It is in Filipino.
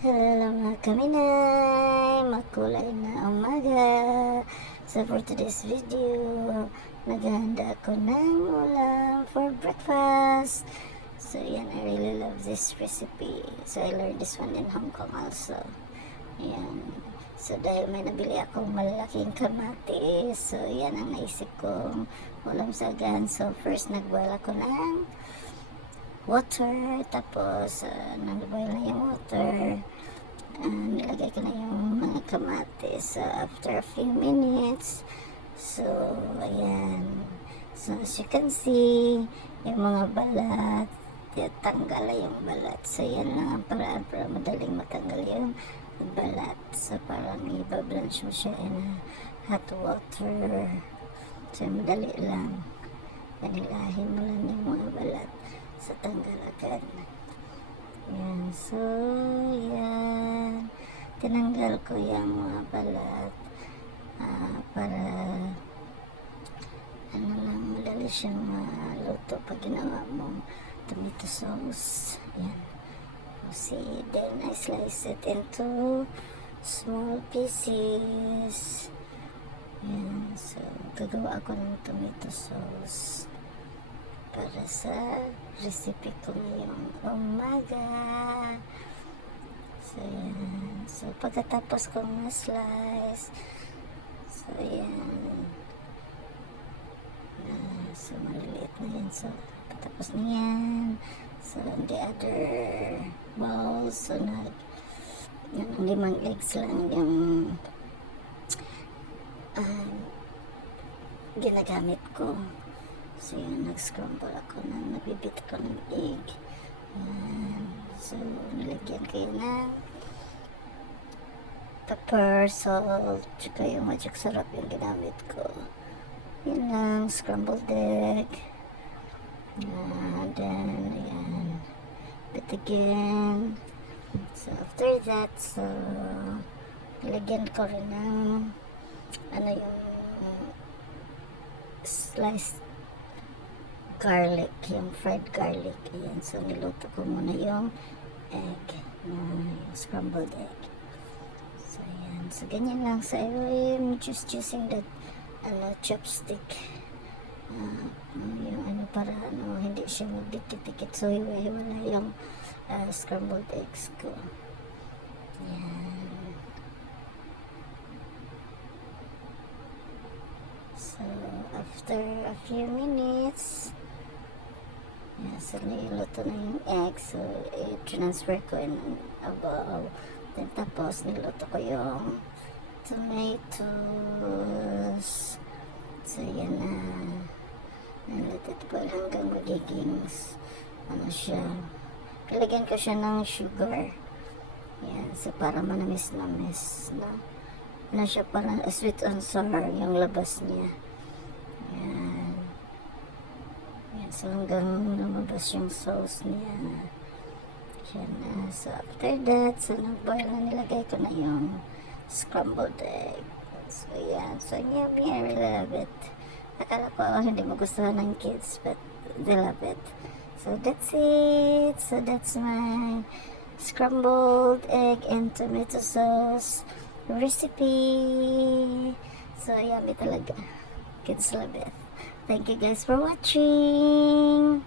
Hello mga kaminay, makulay na umaga. So for today's video, naghahanda ako ng ulam for breakfast. So yan, I really love this recipe. So I learned this one in Hong Kong also. Yan. So dahil may nabili akong malaking kamatis, so yan ang naisip kong ulam sa agan. So first nagboil ako ng water, tapos nag-boil na yung water, nilagay ko na yung mga kamatis after a few minutes. So ayan, so as you can see, yung mga balat, tanggal na yung balat. So yan lang ang paraan para madaling matanggal yung balat. So parang ibablanch mo siya in hot water. So madali lang, panilahin mo lang yung mga balat sa tanggal agad. Yan. So yan, tinanggal ko yung mga balat para lang madali siyang maluto pag ginawa mo tomato sauce. Yan. See, then I slice it into small pieces. Yan. So gagawa ako ng tomato sauce para sa recipe ko ngayong umaga. So yan. So pagkatapos kong na-slice, so yan, so maliliit na yan. So patapos na yan. So the other bowl, so yan, 5 eggs lang yung ginagamit ko. So yun, nag-scramble ako na nabibit ko ng egg. Yan. So nilagyan ko yun ng pepper, salt, tsaka yung magic sarap yung ginamit ko. Yun lang, scrambled egg. Then ayan, bit again. So after that, so nilagyan ko rin ng yung sliced garlic, yung fried garlic. Ayan, so niluto ko muna yung egg, yung scrambled egg. So ayan, so ganyan lang. So I'm just using that chopstick, yung para hindi siya magdikit-dikit. So hiwa-hiwala yung scrambled eggs ko. Ayan. So after a few minutes, so niluto na yung egg. So i-transfer ko in a bowl. Then tapos niluto ko yung tomatoes. So yan na, let it boil hanggang magiging siya. Ilagyan ko siya ng sugar. Yan, so para manamis-namis na siya, parang sweet and sour yung labas niya. Yan. Yan, so hanggang lumabas yung sauce niya. Yan na. So after that, so nag-boil na, nilagay ko na yung scrambled egg. So yan. So yummy, I really love it. Akala ko hindi magustuhan ng kids, but they love it. So that's it. So that's my scrambled egg and tomato sauce recipe. So yummy talaga. Kids love it. Thank you guys for watching.